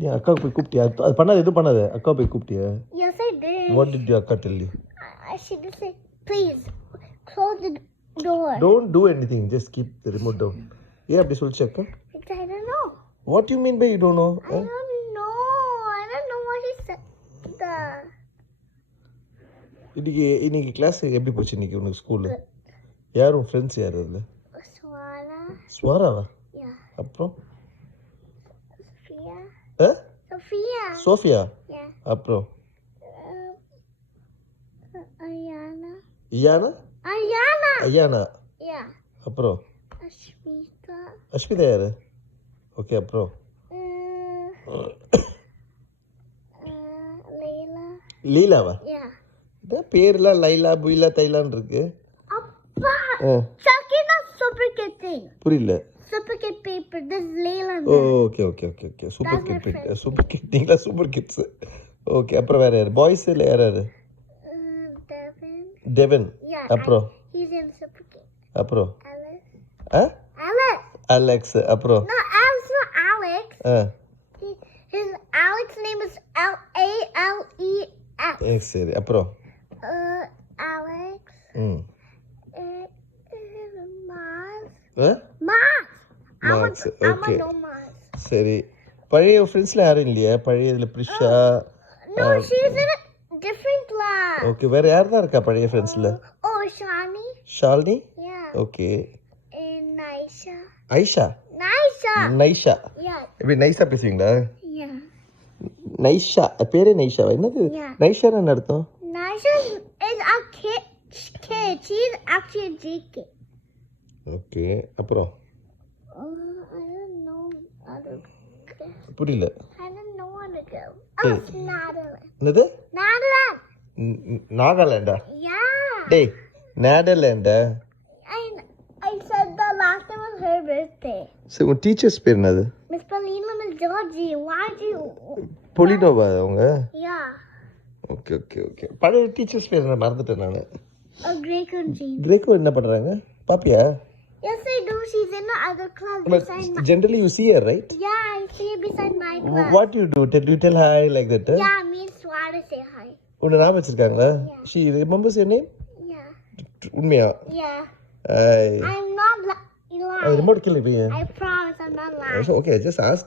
நீ அக்காவை போய் கூப்பிட்டியா? அது பண்ணாது, எதுவும் பண்ணாது. அக்காவை போய் கூப்பிட்டியா? Yes, I did. What did your akka tell you? She just said, please, close the door. Don't do anything, just keep the remote down. ஏன் அப்படி சொல்லிச்சு அக்கா? I don't know. What do you mean by you don't know? I don't know. I don't know what he said. இன்னைக்கு கிளாஸ் எப்படி போச்சு இன்னைக்கு உனக்கு ஸ்கூல்ல? யார் உன் ஃப்ரெண்ட்ஸ் யார் அதுல? Swara. ஸ்வராவா? Yeah. அப்புறம்? Sophia. Sophia. Sophia. Yeah. அப்புறம்? Ayana. Iyana? Ayana. Ayana. Yeah. அப்புறம்? Ashmita. அஷ்மிதா யாரு? ஓகே அப்புறம்? Layla. லீலாவா? Yeah. இதான் பேர்லாம் லைலா புயிலா தைலான்னு இருக்கு. Appa. Oh Chucking a super kid thing. புரியல. Super kid paper. This is Layla. Okay super kid நீங்களா சூப்பர் கிட்ஸ். ஓகே அப்புறம் வேற யாரு? பாய்ஸ் இல்ல யாரு? டெவன். Yeah. அப்புறம்? He's in super kid. அப்புறம்? Alex. Alex. Alex. அப்புறம்? No, Alex, not Alex. His Alex name is Alex. சரி அப்புறம்? Alex. Mars. Okay No Mars. சரி பழைய ஃப்ரெண்ட்ஸ்ல யாரும் இல்லையா? பழைய இதுல Prisha? No, she's in a different class. Okay வேற யார் தான் இருக்கா பழைய ஃப்ரெண்ட்ஸ்ல? Oh, Shani. Shalini? Yeah. Okay. And Naisha. Aisha? Naisha. Yeah. எப்படி நைஸா பேசுவீங்களா? Yeah. நைஷா பேரே நைஷா என்னது? Yeah. நைஷான்னு என்ன அர்த்தம்? Naisha is a kid. She's actually a G kid. Okay அப்புறம்? I don't know other girls. புரியல. I don't know other girls. Oh, it's Natalie. என்னது? Natalie. நாகாலாண்டா? Yeah. டேய் நேதர்லாண்டா? I said the last time was her birthday. சரி உன் டீச்சர்ஸ் பேர் என்னது? Miss Paulina, Miss Georgie. Why did you? பொலினோவா அவங்க? Yeah. ஓகே பழைய டீச்சர்ஸ் பேர் என்ன மறந்துட்டேன் நான். Greco and Jean. கிரேக்கோ என்ன பண்றாங்க? பாப்பியா? Yes, I do. She's in the other class But beside my. generally you see her, right? Yeah, I see her beside my class. What do you do? You tell hi like that? Yeah, me and Swara say hi. உன்னை ஞாபகம் வச்சிருக்காங்களா? Yeah. She remembers your name? Yeah. உண்மையா? Yeah. I I'm not lying. Remote kill I promise I'm not lying. Okay, just ask.